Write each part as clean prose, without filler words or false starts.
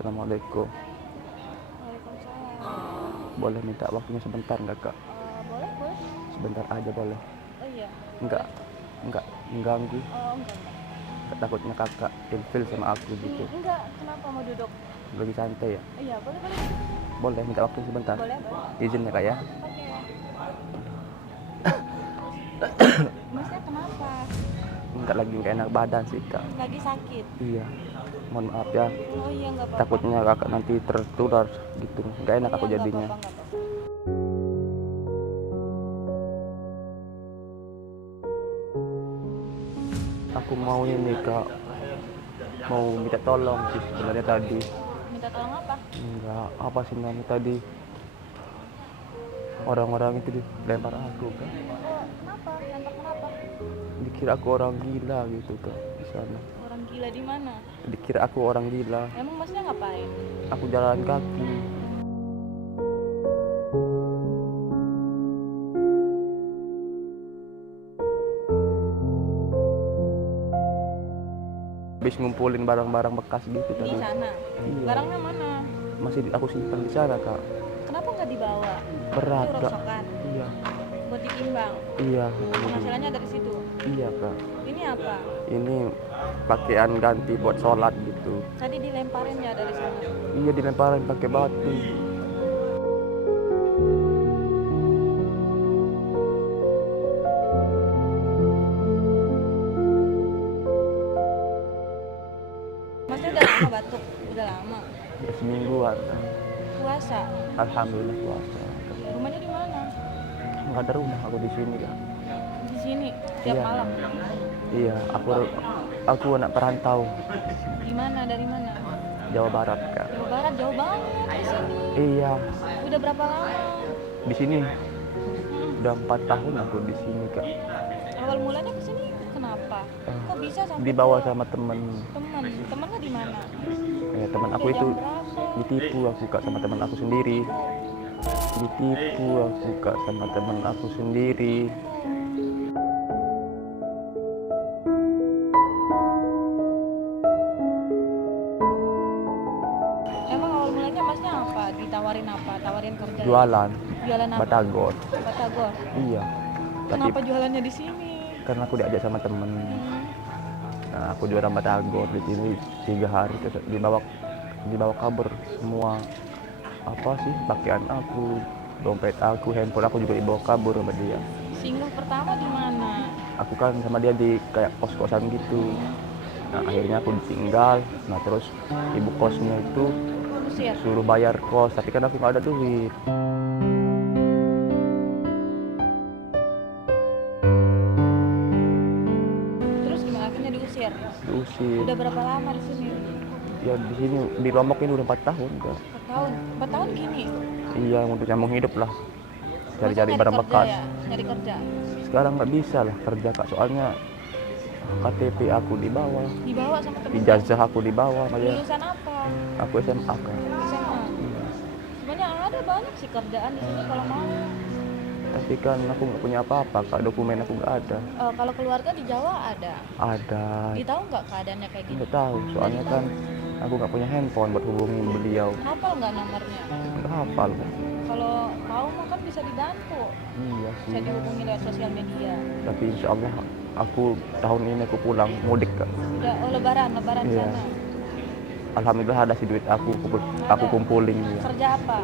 Assalamualaikum. Waalaikumsalam. Boleh minta waktunya sebentar nggak kak? Boleh, boleh. Sebentar aja boleh. Oh iya. Enggak, enggak mengganggu. Oh, enggak. Takutnya kakak ilfil sama aku gitu. Enggak, kenapa mau duduk? Lagi santai ya? Iya, boleh, boleh. Boleh minta waktu sebentar. Boleh, boleh. Izin ya kak ya? Oke. Masnya kenapa? Enggak lagi nggak enak badan sih kak. Lagi sakit? Iya. Mohon maaf ya. Oh iya, enggak apa-apa. Takutnya kakak nanti tertular gitu. Nggak enak Oh, aku iya, enggak jadinya. apa-apa, enggak apa-apa. Aku mau ini kak. Mau minta tolong sih sebenarnya tadi. Minta tolong apa? Enggak, apa sih namanya tadi? Orang-orang itu dilempar aku kak. Oh, kenapa? Lempar kenapa? Dikira aku orang gila gitu kak di sana. Orang gila di mana? Dikira aku orang gila. Emang masnya ngapain? Aku jalan kaki. Habis ngumpulin barang-barang bekas gitu Di tadi. sana? Iya. Barangnya mana? Masih aku simpan di sana kak. Kenapa nggak dibawa? Berat Itu kak. rongsokan Iya. buat ditimbang. Iya. Penghasilannya dari situ. Iya kak. Ini apa? Ini pakaian ganti buat sholat gitu. Tadi dilemparin ya dari sana. Iya dilemparin pakai batu. Masnya udah lama batuk? Udah lama. Ya, semingguan. Puasa? Alhamdulillah puasa. Rumahnya di mana? Nggak ada rumah aku di sini kak. Di sini? Tiap Iya. malam? Iya, aku anak perantau Di mana? Dari mana? Jawa Barat kak. Jawa Barat, jauh banget di sini. Iya, Udah berapa lama? di sini Hmm. udah 4 tahun aku di sini kak. Awal mulanya ke sini kenapa? Kok bisa sampai Dibawa ke sama temen. teman? Temennya di mana? Teman aku Udah itu jam berapa? ditipu aku kak sama teman aku sendiri. Ditipu aku kak sama teman aku sendiri. Emang awal mulanya masnya apa? Ditawarin apa? Tawarin kerja? Jualan Jualan apa? batagor. Batagor. Iya. Tapi Kenapa jualannya di sini? karena aku diajak sama temen. Hmm. Nah, aku jualan batagor di sini 3 hari terus dibawa kabur semua apa sih pakaian aku, dompet aku, handphone aku juga dibawa kabur sama dia. Singgah pertama di mana? Aku kan sama dia di kayak kos-kosan gitu. Nah akhirnya aku ditinggal. Nah terus ibu kosnya itu Usir. suruh bayar kos, tapi kan aku nggak ada duit. Terus gimana? Akhirnya diusir. Diusir. Udah berapa lama di sini? Ya di sini di Lombok ini udah 4 tahun kan. 4 tahun. 4 tahun gini. Iya untuk nyambung hidup lah. Cari-cari Masnya barang kerja bekas. ya? Nyari kerja. Sekarang nggak bisa lah kerja kak, soalnya KTP aku dibawa, Dibawa sama temen. ijazah aku dibawa sama dia. Lulusan apa? Aku SMA kan. SMA. Sebenarnya ada banyak sih kerjaan di sini kalau mau. Tapi kan aku nggak punya apa-apa kak, dokumen aku nggak ada. Kalau keluarga di Jawa ada. Ada. Ditahu nggak keadaannya kayak gini? Nggak tahu, soalnya kan aku nggak punya handphone buat hubungin beliau. Hafal nggak nomornya? Nggak hafal. Kalau tahu mah kan bisa dibantu. Iya Bisa sih. dihubungi lewat sosial media. Tapi insya Allah aku tahun ini aku pulang mudik kak. Udah, lebaran di Iya. sana. Alhamdulillah ada sih duit aku Ada. kumpulin. Ya. Kerja apa?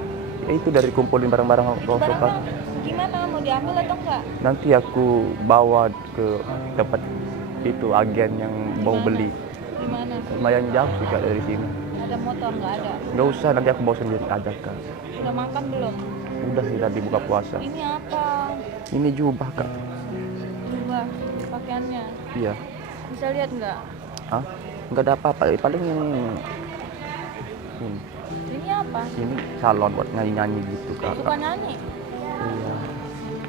Ya, itu dari kumpulin barang-barang Itu rongsokan. barangnya gimana? Mau diambil atau enggak? Nanti aku bawa ke tempat itu agen yang mau beli. Di mana? Lumayan jauh sih kak dari sini. Ada motor nggak ada? Nggak usah, nanti aku bawa sendiri aja kak. Udah makan belum? Udah sih tadi buka puasa. Ini apa? Ini jubah kak. Jubah pakaiannya. Iya. Bisa lihat nggak? Hah? Nggak ada apa-apa. Paling ini Ini apa? ini salon buat nyanyi-nyanyi gitu kak. Suka nyanyi? Iya.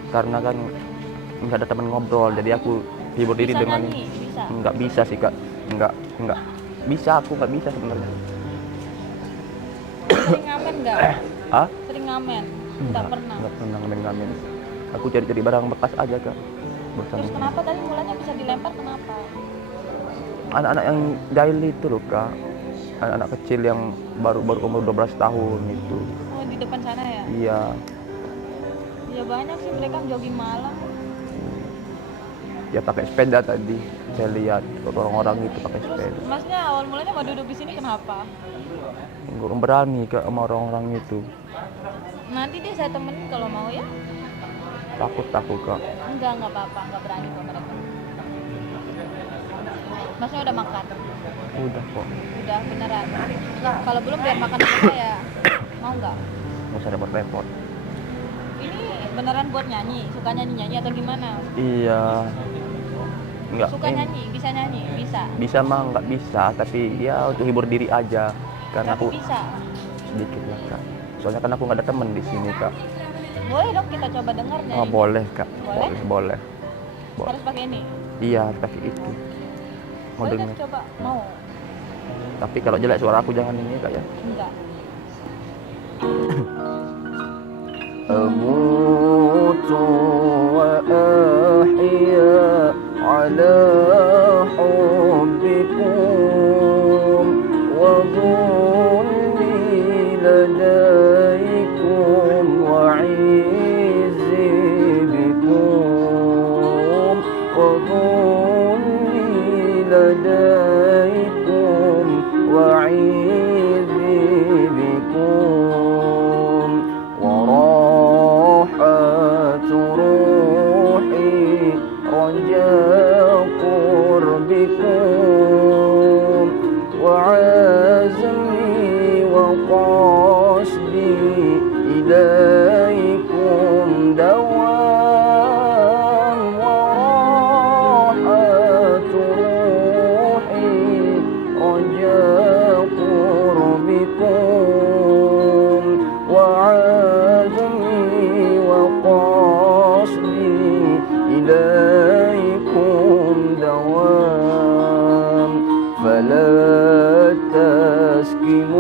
Karena kan nggak ada teman ngobrol, jadi aku hibur diri Bisa dengan nyanyi? Bisa. nggak bisa sih kak. Nggak bisa, aku nggak bisa sebenarnya. Sering ngamen nggak? Hah? Sering ngamen? Nggak pernah. Nggak pernah ngamen-ngamen. Aku cari-cari barang bekas aja kak. Bersama Terus kenapa tadi mulanya bisa dilempar? Kenapa? anak-anak yang jahil itu loh kak. anak-anak kecil yang baru umur 12 tahun itu. Oh, di depan sana ya? Iya. Ya banyak sih mereka jogging malam. Ya pakai sepeda tadi. Saya lihat orang-orang itu pakai sepeda. Masnya awal mulanya mau duduk di sini kenapa? Nggak berani ke sama orang-orang itu. Nanti deh saya temenin kalau mau ya. Takut Kak. Enggak apa-apa, enggak berani kok mereka. Masnya udah makan? Udah kok. Udah beneran. Kalau belum biar makan sama saya. Mau nggak? Nggak usah repot-repot. Ini beneran buat nyanyi? Suka nyanyi atau gimana? Iya. Enggak. Suka nyanyi? Bisa nyanyi? Bisa? Bisa mah nggak bisa, tapi ya untuk hibur diri aja. Karena Tapi aku bisa? sedikit lah Kak. Soalnya kan aku nggak ada temen di sini Kak. Boleh dong kita coba dengar nyanyi. Oh boleh Kak. Boleh? Boleh. Harus pakai ini? Iya pakai itu. Mau Boleh denger. kan coba? Mau? Tapi kalau jelek suara aku jangan ini Kak ya. Enggak. أموت وأحيا على حبكم وظلمي لديكم وعزي بكم وظلمي لديكم وعزي بكم وراحة روحي رجاء قربكم وعزمي وقصدي إليكم دوام وراحة روحي رجاء قربكم وعزمي وقصدي إليكم دوام فلا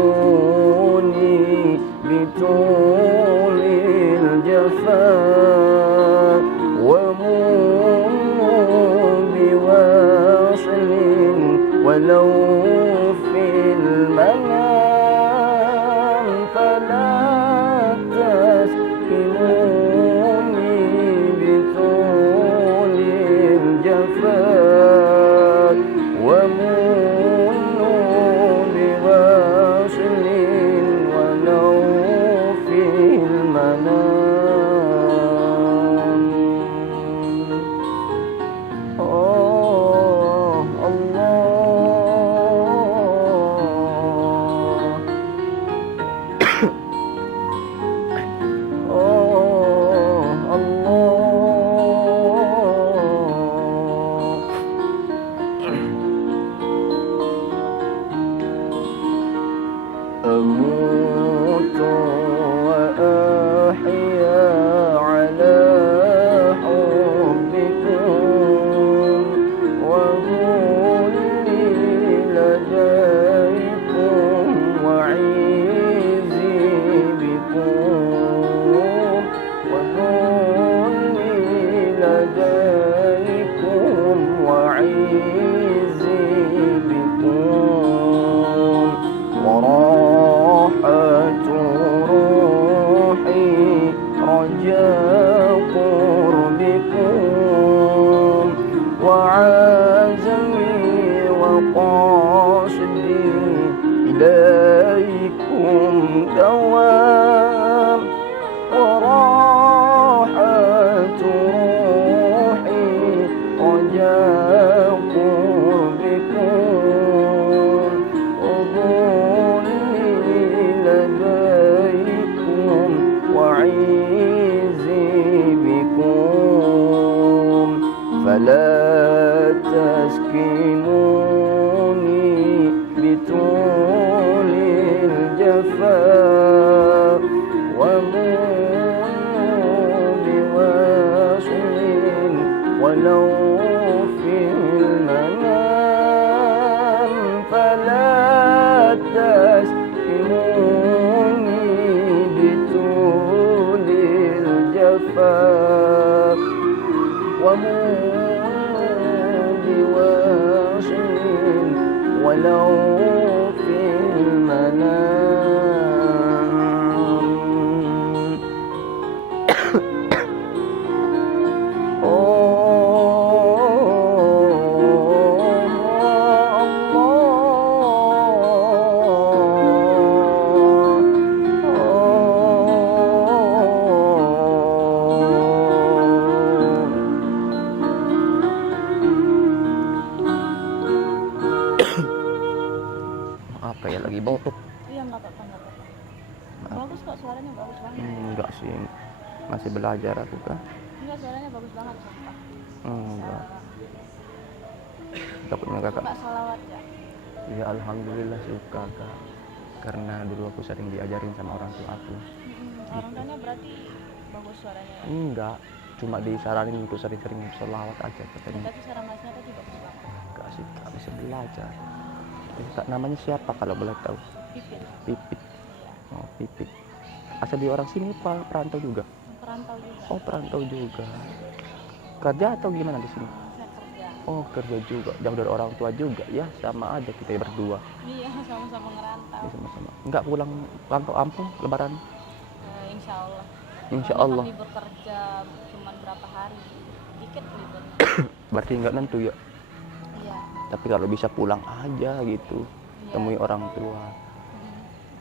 تسكموني بطول الجفاء ومنوا بوصل ولو في المنام فلا تسكنوني بطول الجفاء ومنوا بوصل ولو في المنام أموت وأحيا على حبكم وظلمي لديكم وعزي بكم وظلمي لديكم وعزي بكم وراحة روحي رجاء قربكم وعزمي وقصدي إليكم دوام وراحة روحي رجاء قربكم وظلمي لديكم وعزي بكم فلا تسكنوني بطول الجفاء ومنوا بوصل ولو في المنام فلا تسكنوني بطول الجفاء ومنوا بوصل ولو في Apa ya, lagi botok? Iya, nggak apa-apa, nggak apa-apa. Bagus kok, suaranya bagus banget. Enggak sih, masih belajar aku kan. Enggak, suaranya bagus banget, sumpah. Enggak, takutnya kakak. Suka salawat ya? Ya alhamdulillah suka kak, karena dulu aku sering diajarin sama orang tua aku. Orang tuanya berarti bagus suaranya ya? Enggak, cuma disaranin untuk sering-sering sholawat aja katanya. Tapi suara masnya tadi bagus banget. Enggak sih, kak bisa belajar. Kak, namanya siapa kalau boleh tahu? Pipit. Pipit. Iya. Oh Pipit. Asal di orang sini perantau juga? Perantau juga. Oh perantau juga. Kerja atau gimana di sini? Saya kerja. Oh kerja juga, jauh dari orang tua juga ya, sama aja kita berdua. Iya, sama-sama ngerantau. Ya, sama-sama. Enggak pulang kampung lebaran? Insya Allah. Insya Soalnya Allah. kan libur kerja cuma berapa hari, dikit liburnya. Berarti enggak nentu ya? Iya. Tapi kalau bisa pulang aja gitu, Iya. temui orang tua.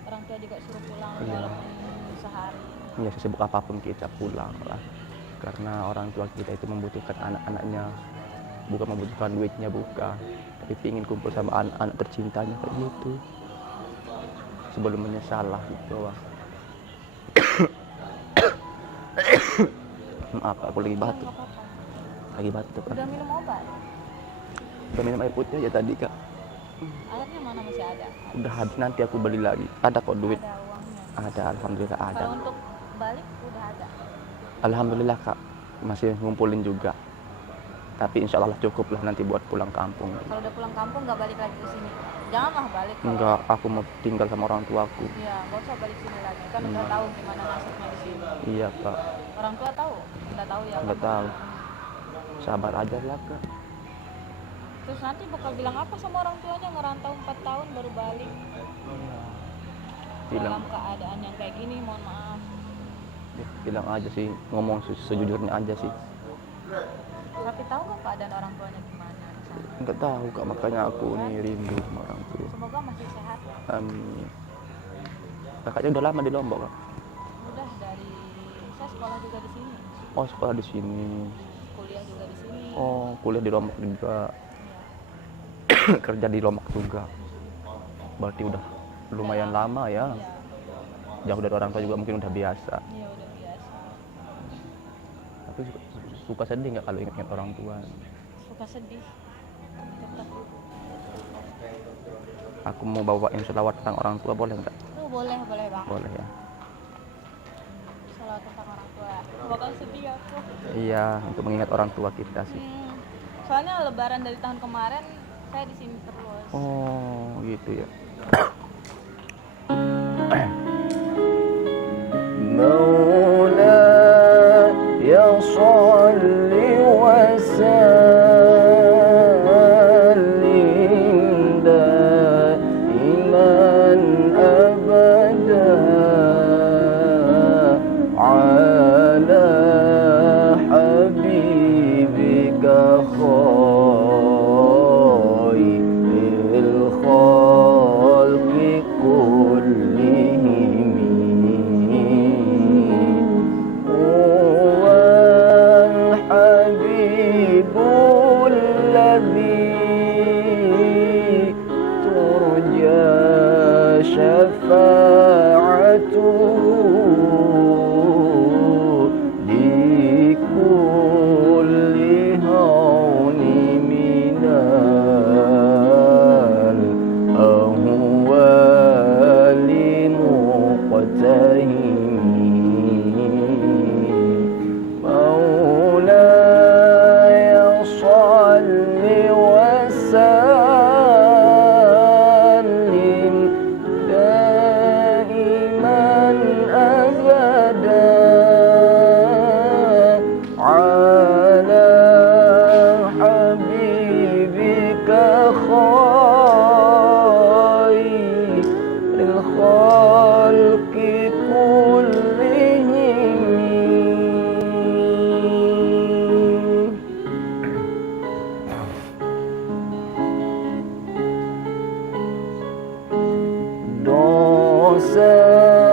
Orang tua juga suruh pulang Iya. walaupun sehari. Ya sesibuk apapun kita pulang lah. Karena orang tua kita itu membutuhkan anak-anaknya, bukan membutuhkan duitnya, bukan. Tapi ingin kumpul sama anak-anak tercintanya kayak gitu. Sebelum menyesal lah gitu. Wah. Maaf, aku lagi batuk. Nggak apa-apa. Lagi batuk. Udah minum obat? Udah minum air putih aja tadi kak. Alatnya mana masih ada? Udah habis, nanti aku beli lagi. Ada kok duit. Ada uangnya. Ada, alhamdulillah ada. Kalau untuk balik udah ada. Alhamdulillah kak, masih ngumpulin juga. Tapi insya Allah cukup lah nanti buat pulang kampung. Kalau udah pulang kampung nggak balik lagi ke sini. Janganlah balik. Kalau... Enggak, aku mau tinggal sama orang tuaku. Iya, nggak usah balik sini lagi. Kan udah tahu gimana nasibnya di sini. Iya kak, Orang tua tahu? Nggak tahu ya? nggak tahu. Sabar aja lah kak. Terus nanti bakal bilang apa sama orang tuanya ngerantau 4 tahun baru balik? Bilang, Dalam keadaan yang kayak gini, mohon maaf. bilang aja sih, ngomong sejujurnya aja sih. Tapi tahu nggak keadaan orang tuanya gimana di sana? Nggak tahu kak, makanya aku nih rindu sama orang tua. Semoga masih sehat. Amin. Kakaknya udah lama di Lombok kak? Udah dari saya sekolah juga di sini, Oh sekolah di sini. kuliah juga di sini. Oh kuliah di Lombok juga. Iya. Kerja di Lombok juga. Berarti udah lumayan lama ya. Iya. Jauh dari orang tua juga mungkin udah biasa. Iya, udah biasa. Tapi suka sedih nggak kalau ingat orang tua? Suka sedih. Tetap. Aku mau bawain selawat tentang orang tua, boleh nggak? Boleh banget. Boleh ya. Salah tentang orang tua. Bakal sedih aku. Iya, untuk mengingat orang tua kita sih. Soalnya lebaran dari tahun kemarin saya di sini terus. Oh, gitu ya. مولاي صل وسلم دائما أبدا على حبيبك خير الخلق كلهم هو الحبيب الذي ترجى شفاعته لكل هون من الأهوال مقتهمين مولاي صل وسلم دائما أبدا على حبيبك خير الخلق كلهم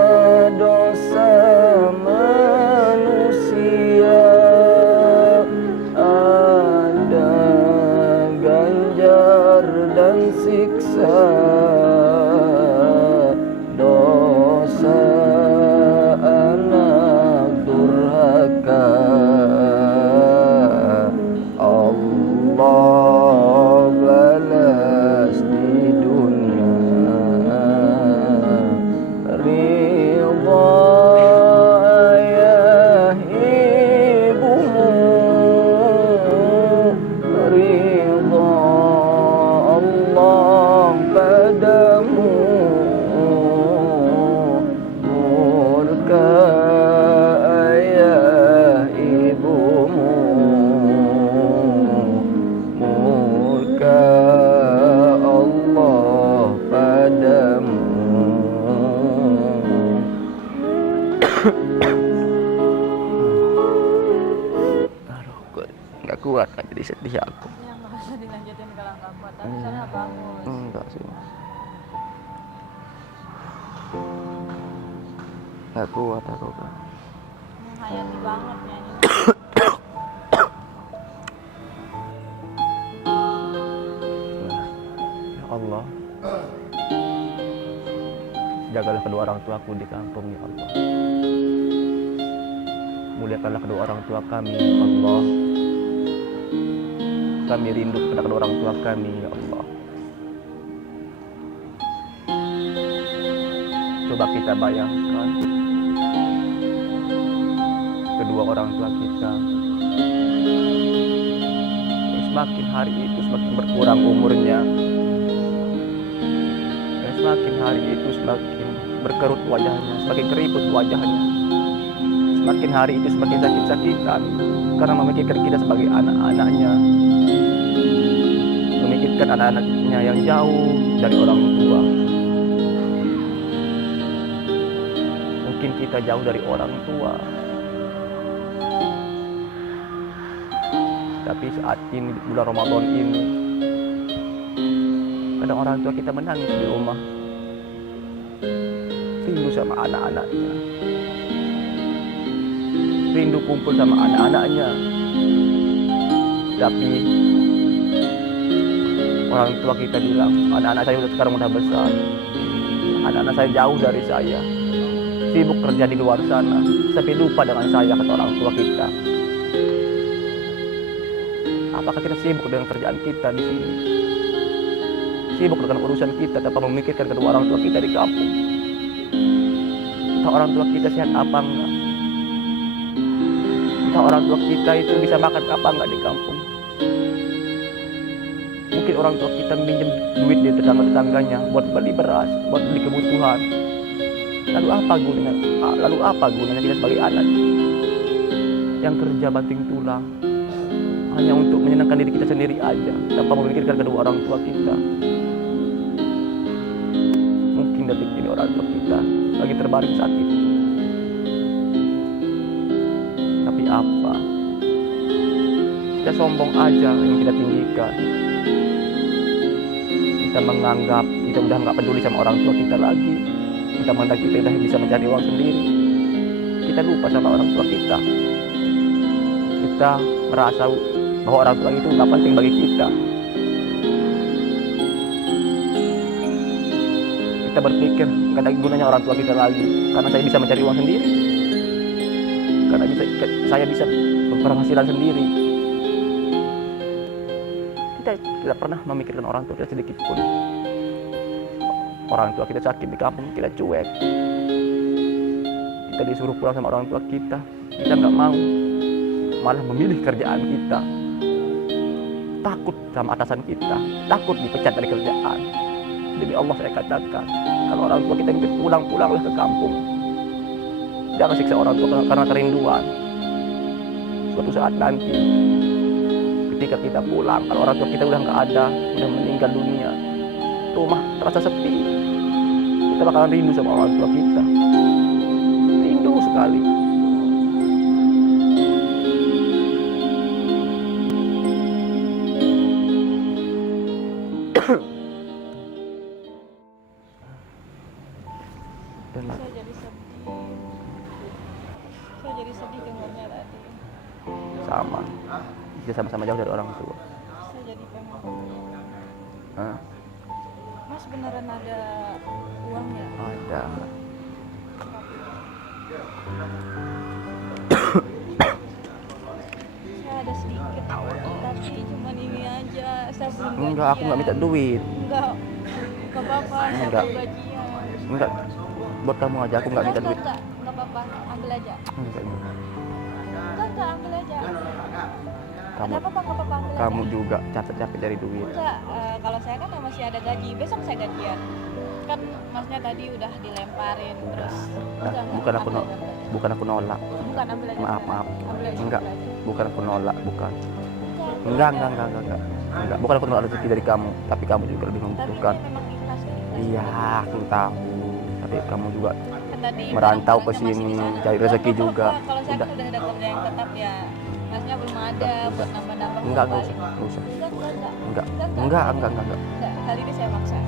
dosa-dosa manusia ada ganjar dan siksa buat nggak jadi sedih aku. Ya nggak usah dilanjutin kalau nggak kuat. Tapi sana bagus. Enggak sih. Nggak kuat aku kan. Menghayati banget nyanyi. Ya Allah, jagalah kedua orang tuaku di kampung ya Allah. Muliakanlah kedua orang tua kami ya Allah. Kami rindu kepada kedua orang tua kami ya Allah. Coba kita bayangkan kedua orang tua kita yang semakin hari itu semakin berkurang umurnya, dan semakin hari itu semakin berkerut wajahnya, semakin keriput wajahnya, semakin hari itu semakin sakit-sakitan karena memikirkan kita sebagai anak-anaknya, memikirkan anak-anaknya yang jauh dari orang tua. Mungkin kita jauh dari orang tua, tapi saat ini bulan Ramadan ini kadang orang tua kita menangis di rumah, rindu sama anak-anaknya, rindu kumpul sama anak-anaknya, tapi orang tua kita bilang anak-anak saya sekarang udah besar, anak-anak saya jauh dari saya, sibuk kerja di luar sana, tapi lupa dengan saya, kata orang tua kita. Apakah kita sibuk dengan kerjaan kita di sini? Sibuk dengan urusan kita tanpa memikirkan kedua orang tua kita di kampung? Entah orang tua kita sehat apa enggak? Entah orang tua kita itu bisa makan apa enggak di kampung? Mungkin orang tua kita minjem duit dari tetangga-tetangganya buat beli beras, buat beli kebutuhan. Lalu apa gunanya kita sebagai anak yang kerja banting tulang hanya untuk menyenangkan diri kita sendiri aja tanpa memikirkan kedua orang tua kita? Mungkin detik ini orang tua kita lagi terbaring sakit, tapi apa? Kita sombong aja yang kita tinggikan. Kita menganggap kita udah nggak peduli sama orang tua kita lagi. Kita menganggap kita udah bisa mencari uang sendiri. Kita lupa sama orang tua kita. Kita merasa bahwa orang tua itu nggak penting bagi kita. Kita berpikir nggak ada gunanya orang tua kita lagi karena saya bisa mencari uang sendiri, karena saya bisa berpenghasilan sendiri. Kita tidak pernah memikirkan orang tua kita sedikit pun. Orang tua kita sakit di kampung, kita cuek. Kita disuruh pulang sama orang tua kita nggak mau, malah memilih kerjaan kita. Takut sama atasan kita, takut dipecat dari kerjaan. Demi Allah saya katakan, kalau orang tua kita ingin pulanglah ke kampung. Jangan siksa orang tua karena kerinduan. Suatu saat nanti, ketika kita pulang, kalau orang tua kita udah nggak ada, udah meninggal dunia, rumah terasa sepi. Kita bakalan rindu sama orang tua kita, rindu sekali. Saya jadi sedih. Saya jadi sedih dengarnya tadi. Sama, kita sama-sama jauh dari orang tua. Saya jadi pengen. Hah? Mas beneran ada uangnya? Ada. Saya ada sedikit, tapi cuman ini aja. Saya belum gajian. Enggak, aku nggak minta duit. Enggak apa-apa, saya Enggak. belum gajian. Enggak, buat kamu aja, aku nggak minta duit. Enggak apa-apa, ambil aja. Enggak. Enggak, ambil aja. Kamu, Ada apa-apa, enggak apa-apa, ambil kamu aja. juga capek-capek dari duit. Enggak, kalau saya kan masih ada gaji, besok saya gajian. Kan masnya tadi udah dilemparin terus. Enggak, Bukan aku ambil aja. bukan aku nolak. Bukan, ambil aja. Maaf. Ambil aja, Enggak, ambil aja. bukan aku nolak, bukan. Enggak. Enggak. Bukan aku nolak rezeki dari kamu, tapi kamu juga lebih Tapi membutuhkan. ini memang ikhlas nih, ikhlas. Iya, aku tahu. Tapi kamu juga Kan tadi merantau ke barang-barangnya masih sini, di sana. cari rezeki Enggak juga. apa-apa, kalau saya Udah. kan udah ada kerja yang tetap ya, Masnya belum ada buat nambah-nambah Enggak uang usah, balik. enggak usah. Enggak. Enggak. Kali ini saya maksa.